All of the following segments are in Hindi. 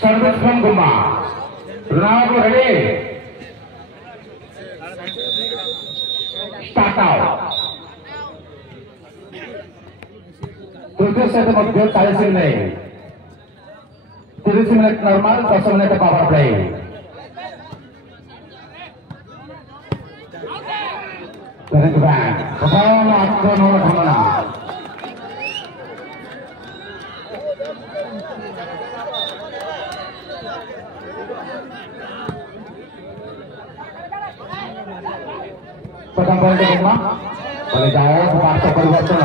Service from Guma. Ronaldo ready. Start out. तृतीय सेट मध्य 40 minute 30 minute normal 10 minute power play correct back प्रथम आक्रमण घटना प्रथम पॉइंट गुमा बोले जाओ पार्श्व परिवर्तन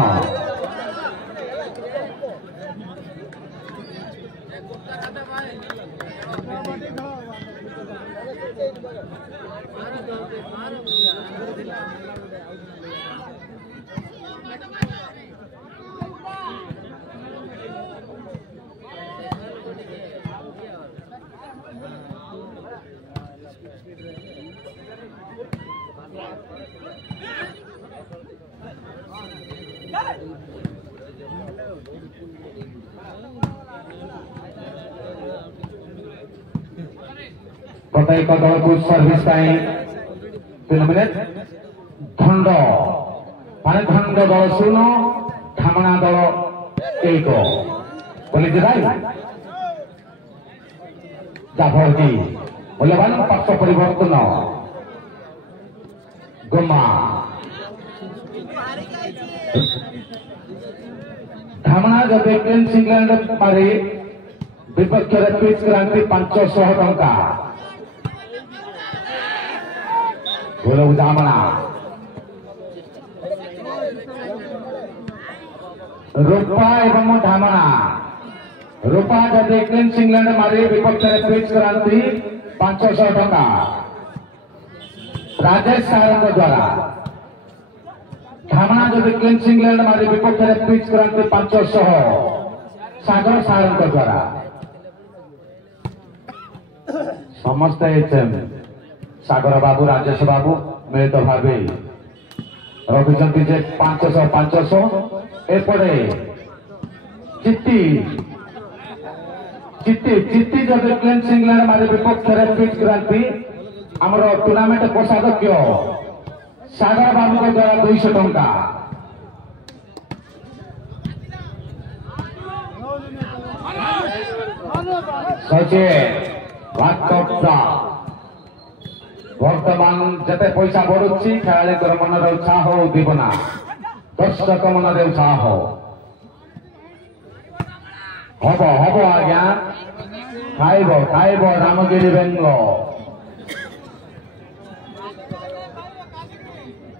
प्रत्येक दल को सर्विस 3 मिनिट खंड माने खंड दल 0 ढामणा दल 1 बोले भाई जाफर की मूल्यवान पक्ष परिवर्तन गुमा ढामणा जब क्लीन इंग्लैंड मारी विपक्ष पिच क्रांति 500 टंका बोलो ढामणा रूपा एवं ढामणा रूपा जब क्लीन इंग्लैंड मारी विपक्ष पिच क्रांति 500 टंका राजेश सारंग द्वारा ढामणा जब क्लीन इंग्लैंड मारी विपक्ष पिच क्रांति 500 सागर सारंग द्वारा समस्त सागर बाबू राजेश बाबू मिलित भाव रखिंट जे 500 500 एपटे चिट्टी चिट्टी चिट्टी जब क्लीन इंग्लैंड मारी विपक्ष पिच क्रांति आमर टूर्णामेंट कोषाध्यक्ष सागर बाबू द्वारा 200 टंका वर्तमान जते पैसा बढ़ुची खेलाड़ी मन उत्साह उद्दीपना दर्शक मन उत्साह हम हम आज्ञा खाइब खाइब रामगिरी बेंग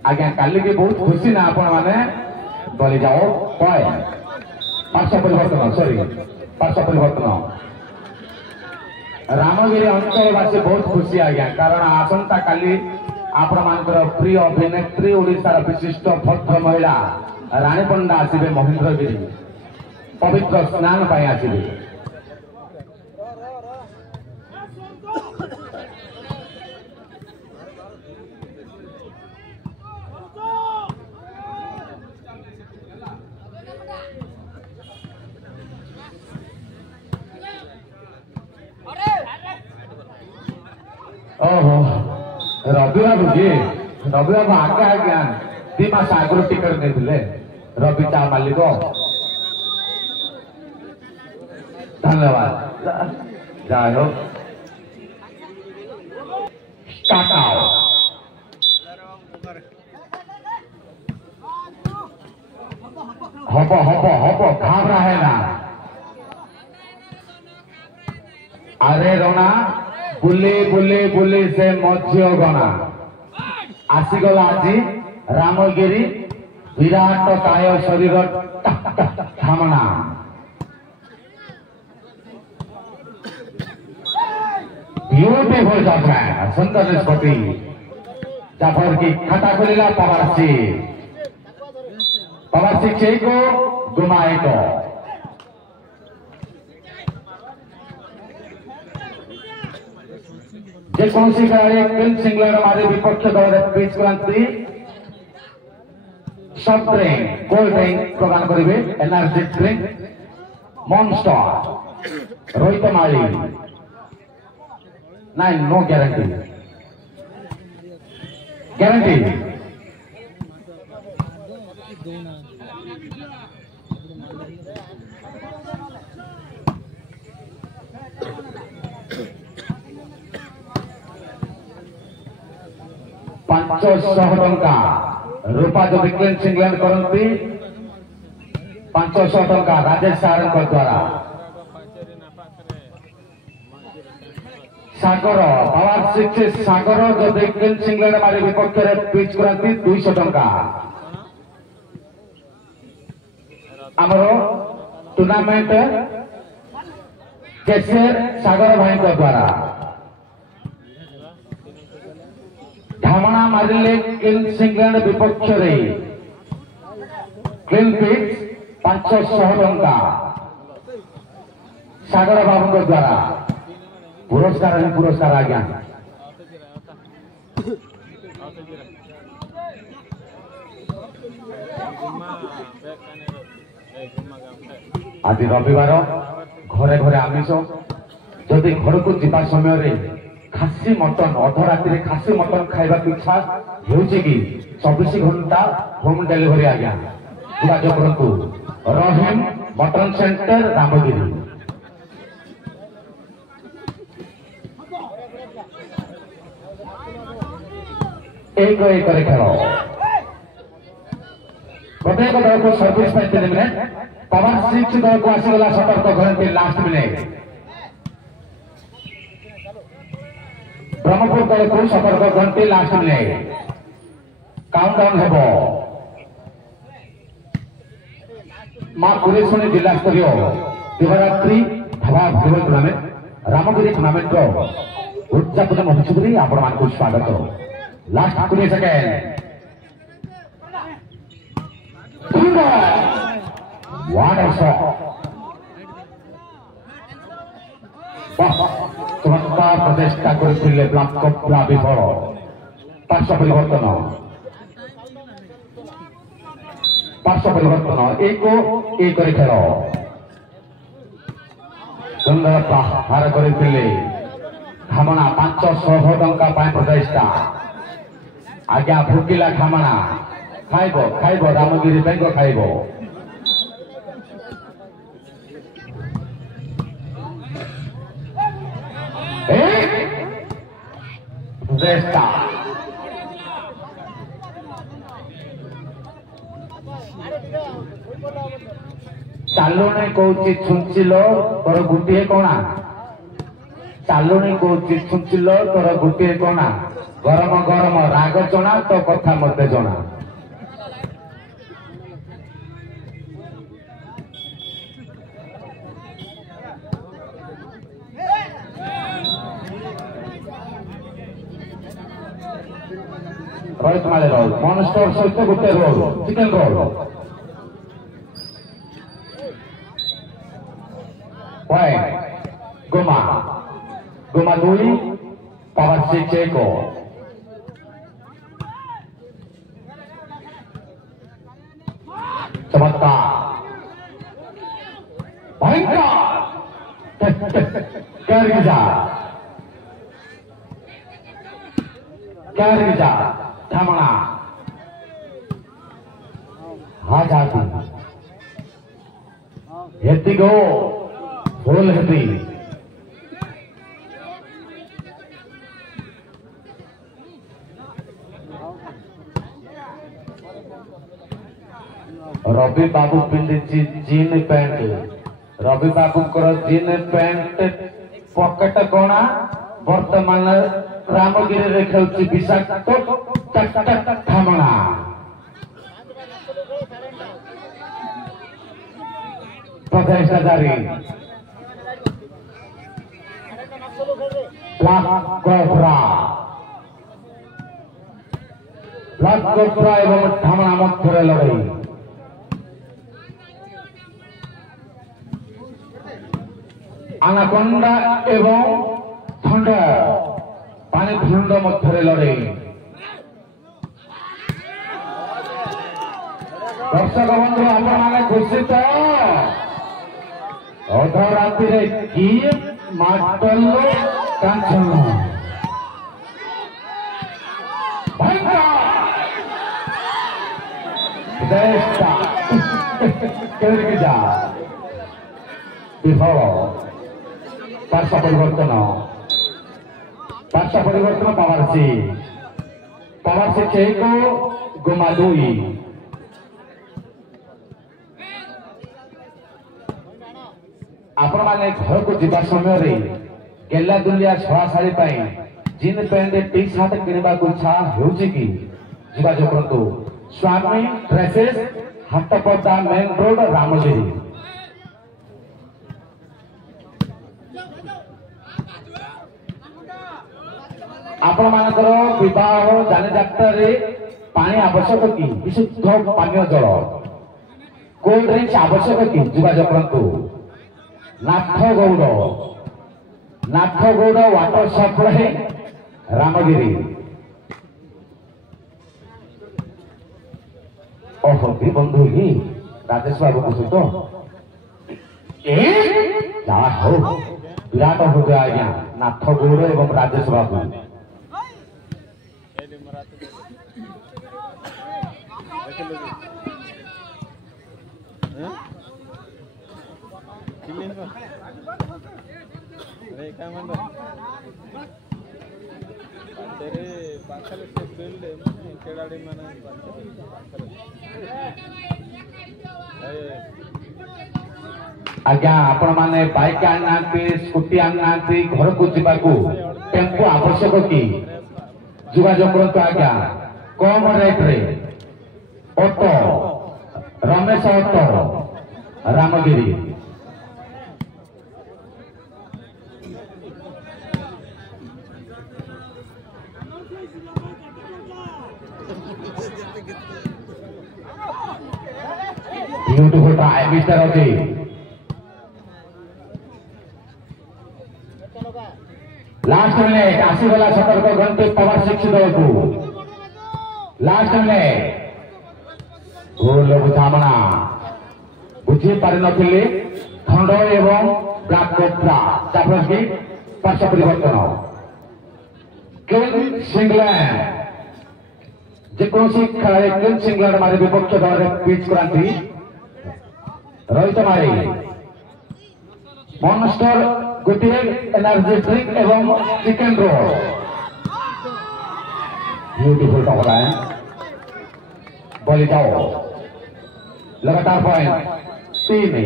आज्ञा काली की बहुत खुशी ना आपण माने बोली जाओ कय पार्श्व परिवर्तन सॉरी पार्श्व परिवर्तन रामगिरी अंचलवासी बहुत खुशी आज्ञा कारण आसंता काली आपण मानकर प्रिय अभिनेत्री ओडिशार विशिष्ट भद्र महिला राणी पंडा आसिबे महेंद्रगिरी पवित्र स्नान पाई आसिबे ओहो रवि बाबू जी रवि बाबू आगे आज्ञा 2 मास आगुरी टिकट नहीं रवि चा मालिक धन्यवाद जय हो स्टार्ट हब हब हब घाबरा है ना अरे रोना बुले बुले बुले से मध्य गणा आसीगला आज रामगिरी विराट काय शरीर ढामणा ब्यूटीफुल जाफर सुंदर निष्पत्ति जाफर की खाता खोलिला पवार सिंह को गुमाए को जेकोसी खेलाड़ी क्लीन इंग्लैंड मारे विपक्ष दल पिच क्रांति सॉफ्ट ड्रिंक कोल्ड ड्रिंक प्रदान करेंगे एनर्जी ड्रिंक मॉन्स्टर रोहित माली नाइन नो ग्यारंटी ग्यारंटी ₹500 रूपा जो क्लीन्स इंग्लैंड करती ₹500 राजेश सार द्वारा सागर पावर 6 सागर जो क्लीन्स इंग्लैंड मारी विपक्ष में पिच करती ₹200 आमर टूर्नामेंट केसेर सागर भाई द्वारा ढामणा मारिले क्लीन्स इंग्लैंड विपक्ष में क्लीन पिच ₹500 सागर बाबू द्वारा पुरस्कार ही पुरस्कार आज्ञा आज रविवार घरे घरे आमिष जदि घर को जीवा समय खासी मटन अधराति खासी मटन खाइबा इच्छा होउछि कि 24 घंटा होम डिलीवरी आज्ञा जोगाजोग करंतु रहीम मटन सेंटर रामगिरी एक खेल प्रत्येक दल को सर्विस 3 मिनट पावर 6 दल को आसीगला सतर्क करते लास्ट मिनट ब्रह्मपुर दल को सतर्क करते लास्ट मिनट काउंटडाउन हेबो मां कुरेश्वरी जिला स्तरीय दिवरात्रि धावा भलिबल टूर्नामेंट रामगिरी टूर्नामेंट उद्यापन महोत्सव आपण मान को स्वागत लास्ट 20 सेकेंड चमत्कार प्रचेषा करते ब्लैक कपड़ा विफल पार्श्व परिवर्तन एक खेल सुंदर प्रहार करते खामणा ₹500 प्रचेषा आज्ञा भूकिला खामणा खाइब खाइब रामगिरी बैंक खाइब प्रचेषा चालुनी कौची छुंचिल तोर गोटे कणा चालुनी कौची छुंचिल तोर गोटे कणा गरम गरम राग जना तो कथा मते जना रोहित माले रोल मॉन्स्टर सहित गोटे रोल चिकेन रोल गोमा गोमा 2 पावर 6 1 चमत्कार भयंकर क्या धामणा हाजाती हेती गो फूल हेती रवि बाबू पिंधी jean pant Ravi Babu jean pant pocket गणा वर्तमान रामगिरी खेलुची विषाक्त धामणा प्रचेषा जारी ब्लैक कोबरा एवं धामणा मध्य लड़ाई आनाकोंडा एवं थंडा पानी झुंड मध्य लड़ाई दर्शक बंधु आपण खुशी तो ଅଧରାତିରେ କିଏ ମାଟଲ କାଞ୍ଚନ କେଉଁଠିକି ଯା ବିଫଳ ପାର୍ଶ୍ୱ ପରିବର୍ତ୍ତନ ପାୱାର ସେ ଏକ ଗୁମା ଦୁଇ ଆପଣମାନେ ଘରକୁ ଯିବା ସମୟରେ ଗେଲା ଦୁଲିଆ ଛଳା ଶାଢ଼ୀ ପାଇଁ ଜିନ୍ ପ୍ୟାଣ୍ଟ ଟି ସାର୍ଟ କିଣିବାକୁ ଇଚ୍ଛା ହେଉଛି କି ଯୋଗାଯୋଗ କରନ୍ତୁ Swami dresses Hatapada main road Ramagiri. ଆପଣମାନଙ୍କର ବିବାହ ଯାନଯାତ୍ରାରେ ପାଣି ଆବଶ୍ୟକ କି ବିଶୁଦ୍ଧ ପାନୀୟ ଜଳ କୋଲ୍ଡ ଡ୍ରିଙ୍କ୍ସ ଆବଶ୍ୟକ କି ଯୋଗାଯୋଗ କରନ୍ତୁ ନାଥଗୌଡ଼ ୱାଟର ସପ୍ଲାଏ ରାମଗିରି। ଓହୋ ବନ୍ଧୁ ହିଁ ରାଜେଶ ବାବୁଙ୍କ ସହିତ ଯାହା ହଉ ବିରାଟ ହୃଦୟ ଆଜ୍ଞା ନାଥଗୌଡ଼ ଏବଂ ରାଜେଶ ବାବୁ। आज्ञा आपण माने बाइक आना स्कूटी आना घर को जावाकू टेम्पो आवश्यक कि जोगाजोग करतु आज्ञा कम रेट रे auto Ramesh auto Ramgiri. Beautiful try mister अजी लास्ट मिनिट आसीगला सतर्क घंटे पावर सिक्स दलकू लास्ट मिनिट गोल बुझामणा बुझी पारि नथिले खंड एवं ब्लैक कोब्रा जाफर की पार्श्व परिवर्तन किंग सिंगलैंड जेकोसी खेलाड़ी किंग सिंगलैंड मारे विपक्ष दल पिच करांती रोहित मारी मॉन्स्टर गोटे एनर्जी ड्रिंक एवं चिकन रोल ब्यूटीफुल टॉप है बोली जाओ लगातार पॉइंट 3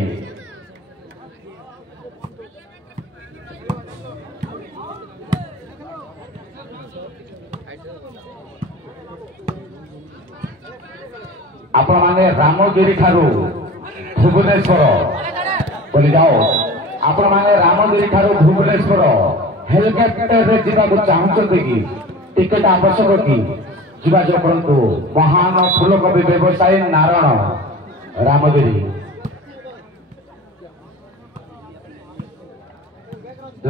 आपण माने रामगिरी ठारू भुवनेश्वर बोली जाओ आपण माने रामगिरी ठारू भुवनेश्वर हेलिकॉप्टर रे जीवाकू चाहते कि टिकट आवश्यक कि जोगाजोग करंतु महान फूलकोबी व्यवसायी नारायण रामगिरी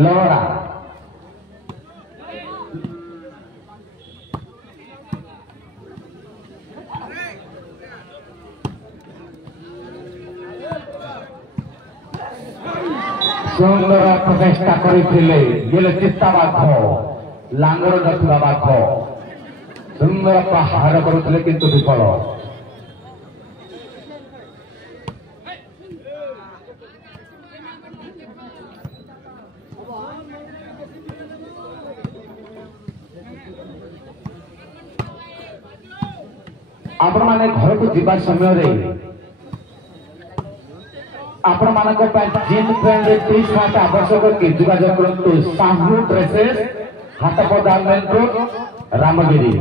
लोरा सुंदर प्रचेषा करते चित्ता बाघ लांगर नथिबा बाघ सुंदर प्रहार करुले किंतु विफल। आपण माने घर को जीवा समय आपण मानक जीन पैंट टी शर्ट आवश्यक कि जोगाजोग करंतु Sahu dresses Hatapada main road Ramagiri.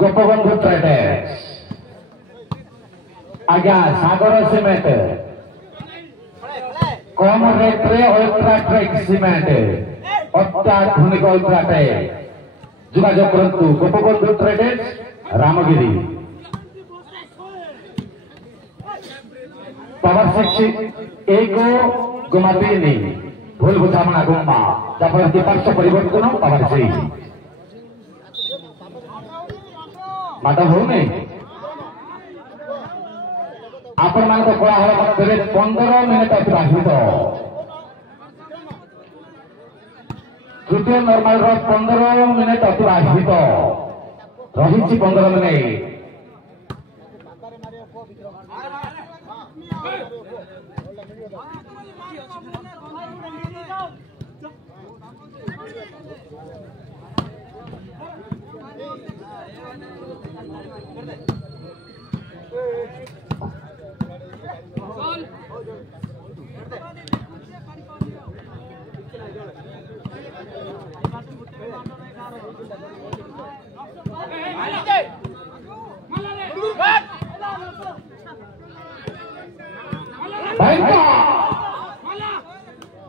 Gopabandhu traders आज्ञा सागर सीमेंट कम रेट रे अल्ट्रा ट्रेक सीमेंट अत्याधुनिक अल्ट्राटेक जोगाजोग करंतु Gopabandhu traders Ramagiri. Power six एक गुमा 3 भूल बुझामणा गुमा जाफर की पार्श्व परिवर्तन पावर 6 माता होने आपण मान कोलाहल मध्य 15 मिनिट अतिबाहित तृतीय नॉर्मल 15 मिनिट अतिबाहित रही 15 मिनिट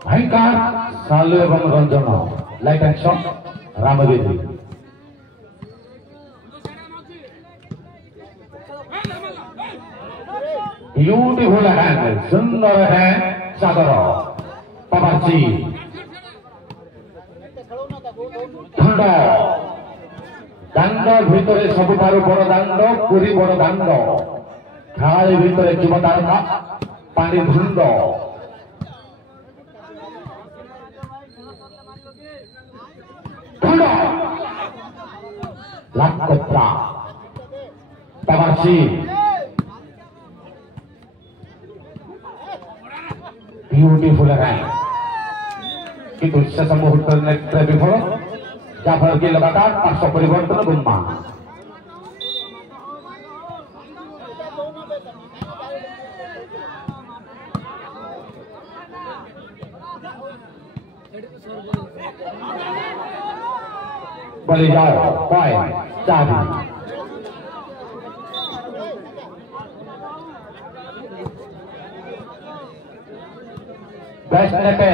भयंकर सालु एवं Ranjan light action Ramgiri beautiful hand सुंदर है सागर पवाची खंड दांड भितर सबुठार बड़ दांड पुरी बड़ दांड खाली भितर युव तारका पानी धुंद खंड लाकोत्रा पवाची ब्यूटीफुल है किंतु शेष मुहूर्त नेत्र विफल जहाँफल कि लगातार पार्श्व परिवर्तन गुम्मा बोले जाओ पॉइंट चाबी बेस्ट नेटे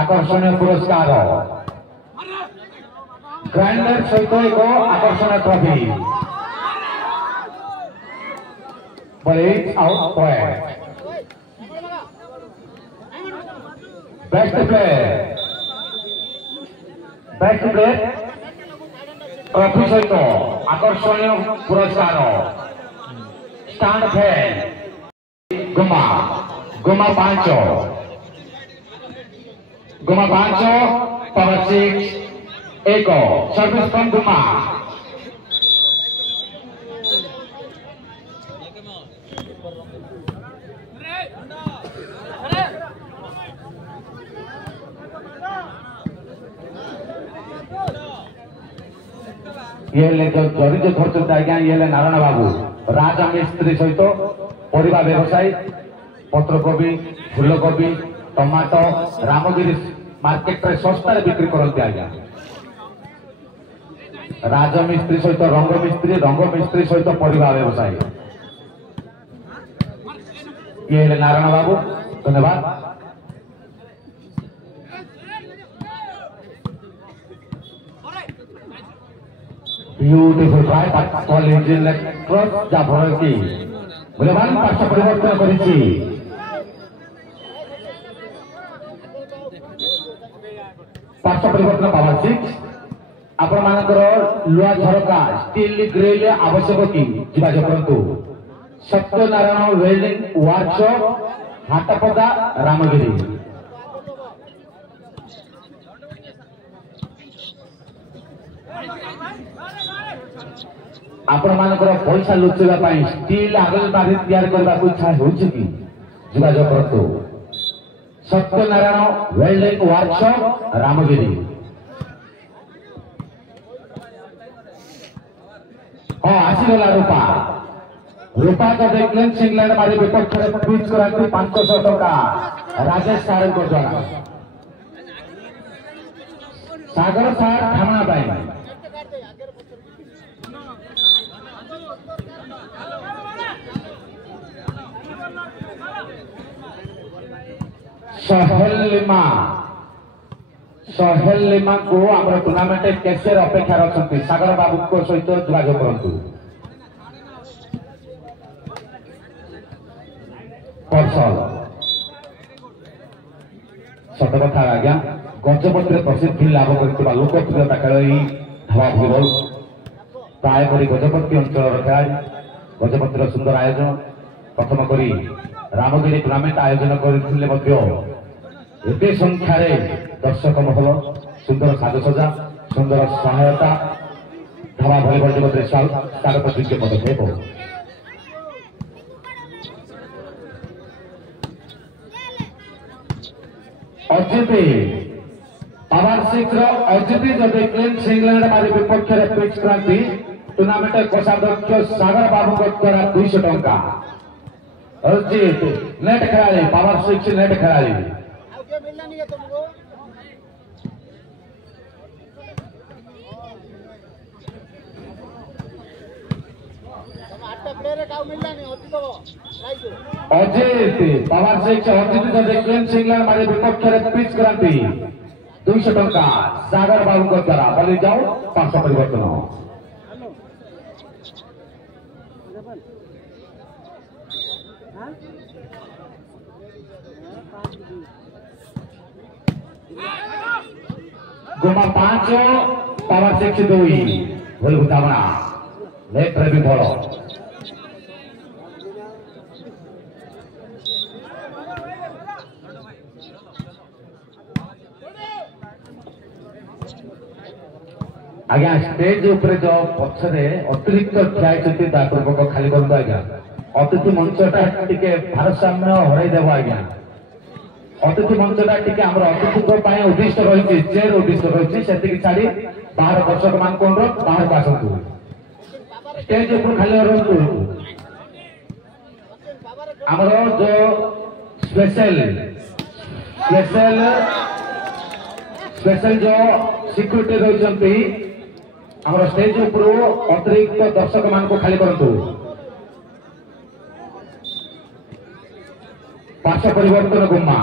आकर्षणीय पुरस्कार ग्राइंडर सहित एक आकर्षण ट्रॉफी बोले out point best player trophy सहित आकर्षणीय पुरस्कार स्टैंड फैन गुमा गुमा 5 पावर 6 एक सर्विस फ्रॉम गुमा ये जरी जो धरते आज्ञा ये नारायण बाबू राजा मिस्त्री सहित परिवा व्यवसायी पत्रकोबी फूलकोबी टमाटो रामगिरी मार्केट रे सस्ता बिक्री करते आज्ञा राजमिस्त्री सहित रंग मिस्त्री सहित परिवा व्यवसायी ये नारायण बाबू धन्यवाद beautiful try call engine electronics जा भर की मूल्यवान पार्श्व परिवर्तन करिछि पार्श्व परिवर्तन पावर 6 आपण मानकर लुआ झरका स्टील ग्रिल आवश्यक की जोगाजोग करतु सत्यनारायण वेल्डिंग वर्कशॉप हाटपदा रामगिरी आपण मानकर पैसा लुचेवा स्टील आगल बारी तैयार करबा इच्छा होछि कि जोगाजोग करतु सत्यनारायण वेल्डिंग वर्कशॉप रामगिरी हाँ आसीगला रूपा तो देखलें सिंगलैंड मारी विपक्ष पिच कराती 500 टका राजेश सारे को द्वारा सागर सार थाना पाई सोहेल लिमा को आम टूर्णामेंट कैशियर अपेक्षा रखते सागर बाबू को सहित जोगाजोग करतु सत कथा आज्ञा गजपति प्रसिद्धि लाभ कर लोकप्रियता खेल धावा फुटबल प्रायकरी गजपति अंचल खेलाड़ी गजपतिर सुंदर आयोजन प्रथम करी रामगिरी टूर्णामेंट आयोजन करते संख्यार दर्शक महल सुंदर साजसजा सुंदर सहायता धावा भलिबल जगत स्वागत योग्य पदक्षेप अर्जित पावर सिक्स अर्जित जदि क्लीन इंग्लैंड मारी विपक्ष में पिच क्रांति टूर्णामेंट कोषाध्यक्ष सागर बाबू द्वारा 200 टंका अर्जित नेट खेलाड़ी पावर सिक्स नेट खेलाड़ी अजित पावर सिक्स अर्जित जदि क्लीन इंग्लैंड मारी विपक्ष में पिच क्रांति 200 टंका सागर बाबू द्वारा बलि जाओ 500 परिवर्तन गुमा 5 पावर सिक्स 2 बोल बुझावना लेफ्ट रे भी बॉल आज्ञा स्टेज ऊपर जो पक्षरे अतिरिक्त ठिया पूर्वक खाली कर आज्ञा अतिथि मंचटा टिके भारसाम्य हरई देव आज्ञा अतिथि मंचटा टिके आम अतिथि उद्दिष्ट रही चेयर उद्दिष्ट रही से छाड़ी बाहर दर्शक मान को बाहर को आसतु स्टेज ऊपर खाली रहतु आमर जो स्पेशल स्पेशल स्पेशल जो सिक्यूरिटी रही आमर स्टेज ऊपर अतिरिक्त दर्शक मान को खाली करतु 500 परिवर्तन गुम्मा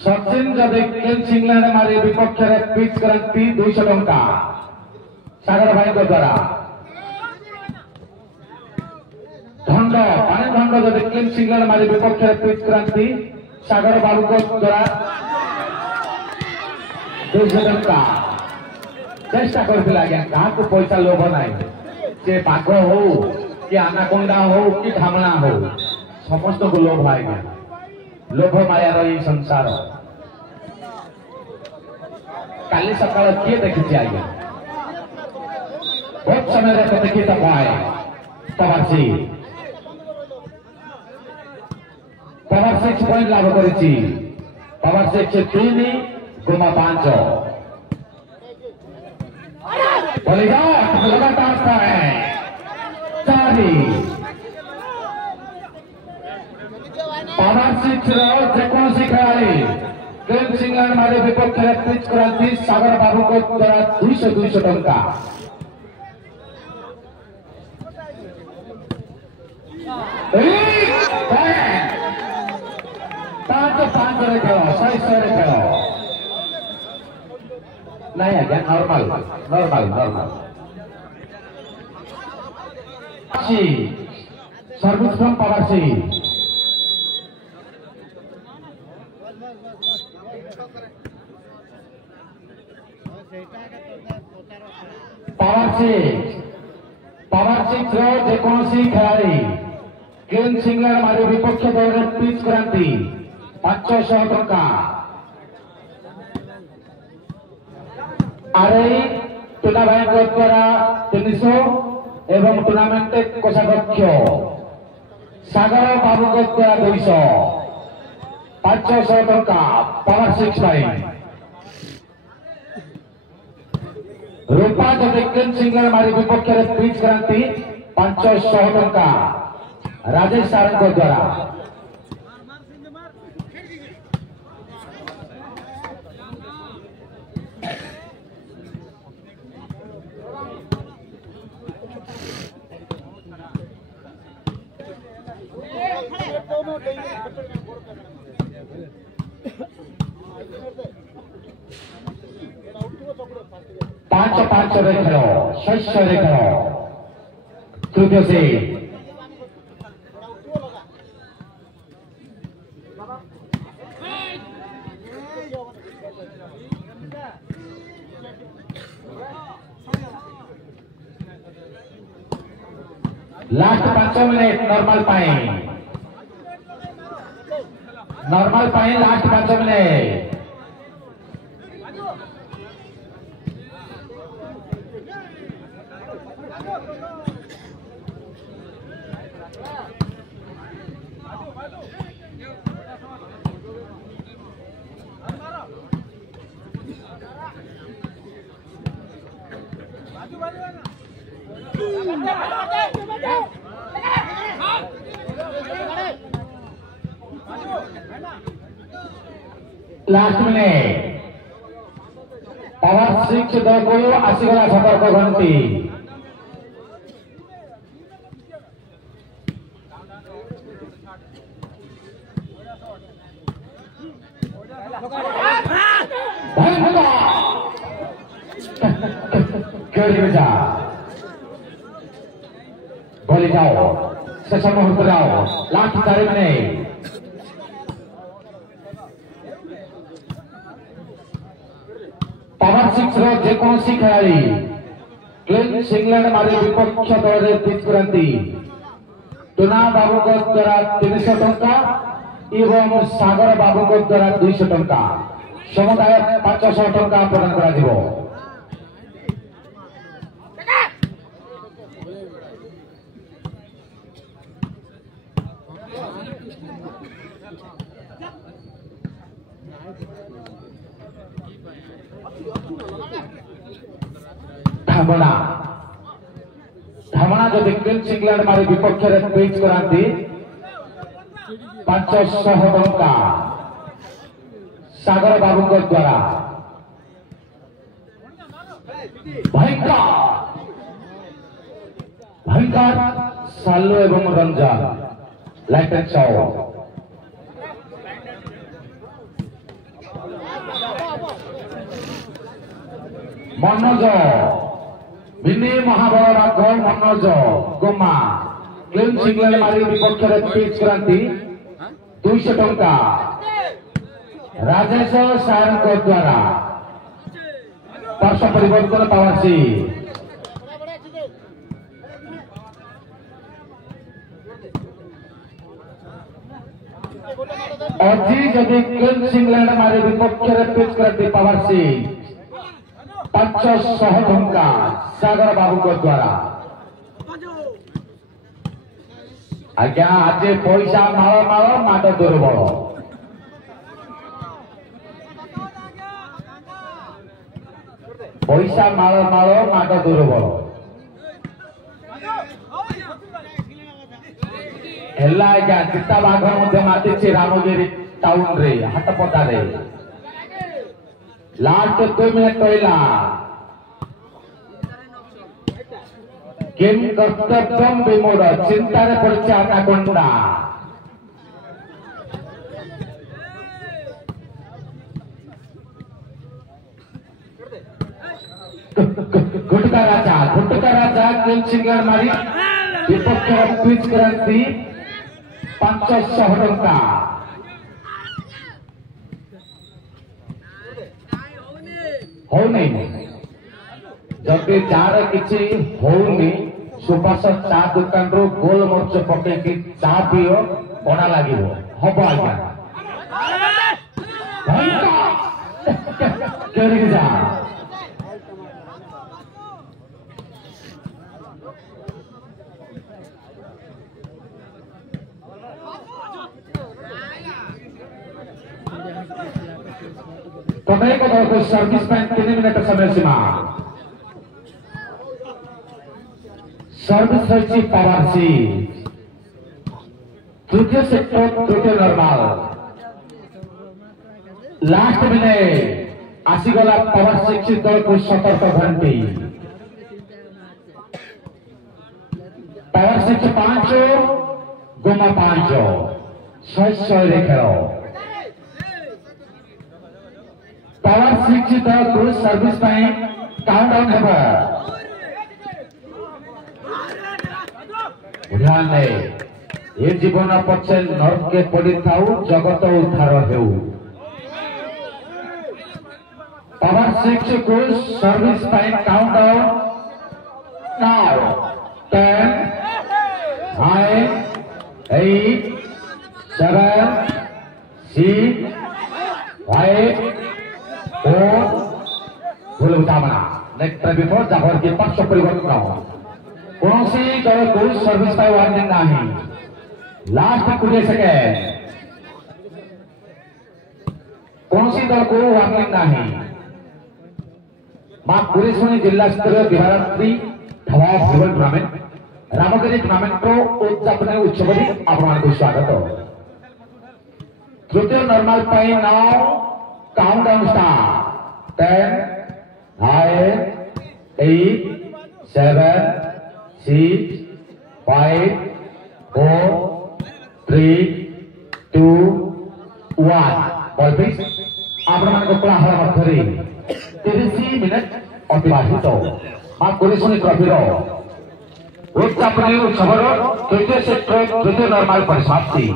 सचिन जदि क्लीन इंग्लैंड मारी विपक्ष में पिच क्रांति 200 टंका सागर भाई द्वारा धंड पानी धंड जदि क्लीन इंग्लैंड मारी विपक्ष में पिच क्रांति सागर बाबू द्वारा 200 टंका चेष्टा क्या पैसा लोभ ना से बाघ हो कि आनाकोंडा हो कि ढामणा हो समस्त को लोभ आज्ञा लोभ माया रही संसार काली सकाल किए देखी आज्ञा बहुत समय देखी पाए पावर सिक्स पॉइंट लाभ करी पावर सिक्स 3 गुमा 5 लगातार है 4 पावर सिक्स जेकोसी खेलाड़ी क्लीन इंग्लैंड मारे विपक्ष में पिच क्रांति सागर बाबू द्वारा 200 टंका पांच खेल 100 खेल नहीं आज्ञा normal service from power six power six जेकोसी खेलाड़ी क्लीन इंग्लैंड मारी विपक्ष दल में पिच क्रांति 500 टंका आरई टूना भाई द्वारा 300 एवं टूर्नामेंट कोषाध्यक्ष सागर बाबू द्वारा 200 500 टंका पावर सिक्स भाई रूपा जदि क्लीन इंग्लैंड मारी विपक्ष में पिच क्रांति 500 टंका राजेश सारंग द्वारा 5-5 रे खेल 6 रे खेल तृतीय से लास्ट 5 मिनट नॉर्मल पाए last 5 minute last minute power 6 दल को आसीगला सतर्क घंटी बोली जाओ शेष मुहूर्त जाओ लास्ट 4 मिनट पावर 6 रो जेकोसी खेलाड़ी क्लीन सिंगलैंड मारी विपक्ष दल रे पिच करंती टुना बाबू को द्वारा 300 टंका एवं सागर बाबू को द्वारा 200 टंका समुदाय 500 टंका प्रदान करा दिबो धामणा जो क्लीन सिंगलैंड मारी विपक्ष रे पिच करांती 500 टंका सागर बाबू को द्वारा भयंकर सालू एवं Ranjan light and show Manoj विनी महाबल राघव मनोज गोमा क्लीन सिंगलैंड मारी विपक्ष रे पिच करांती 200 टंका राजेश सायन को द्वारा पार्श्व परिवर्तन पावर 6 अजी जदि क्लीन सिंगलैंड मारी विपक्ष रे पिच करती पावर 6 500 टंका सागर बाबू को द्वारा आज्ञा आज पैसा माल माल माट दुर्बल पैसा माल माल माट दुर्बल हेला आज्ञा चित्ता बाघ मध्य माति रामगिरी टाउन रे हाटपदा रे लास्ट 2 मिनट रहा गेम कर्तव्यम विमूढ़ चिंतार पड़ছে आकाकोंडा गुटका राजा गेम सिंगलैंड मारी विपक्ष पिच करती 500 टंका होनी जदि जार किसी होनी सुभाष चा दुकान रू गोल मर्च पकई चा पिओ पड़ा लगे हम आज्ञा को सर्विस में 3 मिनट समय सीमा सर्विस रही पावर 6 तृतीय सेक्टर तृतीय नॉर्मल लास्ट मिनट आसीगला पावर 6 दल को सतर्क घंटी पावर 6 5 गोमा 5 6 रे खेल पावर 6 दल को सर्विस में काउंटडाउन है ध्यान ने ये जीवन पछे नर्क के पड़ी थाउ जगत उद्धार हेउ पावर 6 को सर्विस टाइम काउंटडाउन नाउ 10 9 8 7 6 5 4 भूल बुझामना नेक्स्ट बिफोर जाभर के पक्ष परिवर्तन हुआ कौन सी दल को सर्विस का वार्निंग नहीं लास्ट 20 सेकेंड कौन सी दल को वार्निंग नहीं मां पुरीसुनी जिला स्तरीय बिहारत्री धवा फुटबॉल टूर्नामेंट रामगिरी टूर्नामेंट को उद्यापन उत्सव आपको स्वागत तृतीय नॉर्मल पाई now countdown start 10 9 8 7 6 5 4 3 2 1 ball fix आपण कोलाहल मध्य 30 मिनिट अतिबाहित मां पुरीसुनी ट्रॉफी उद्यापन उत्सव तृतीय सेक्टर तृतीय नॉर्मल परिसमाप्ति।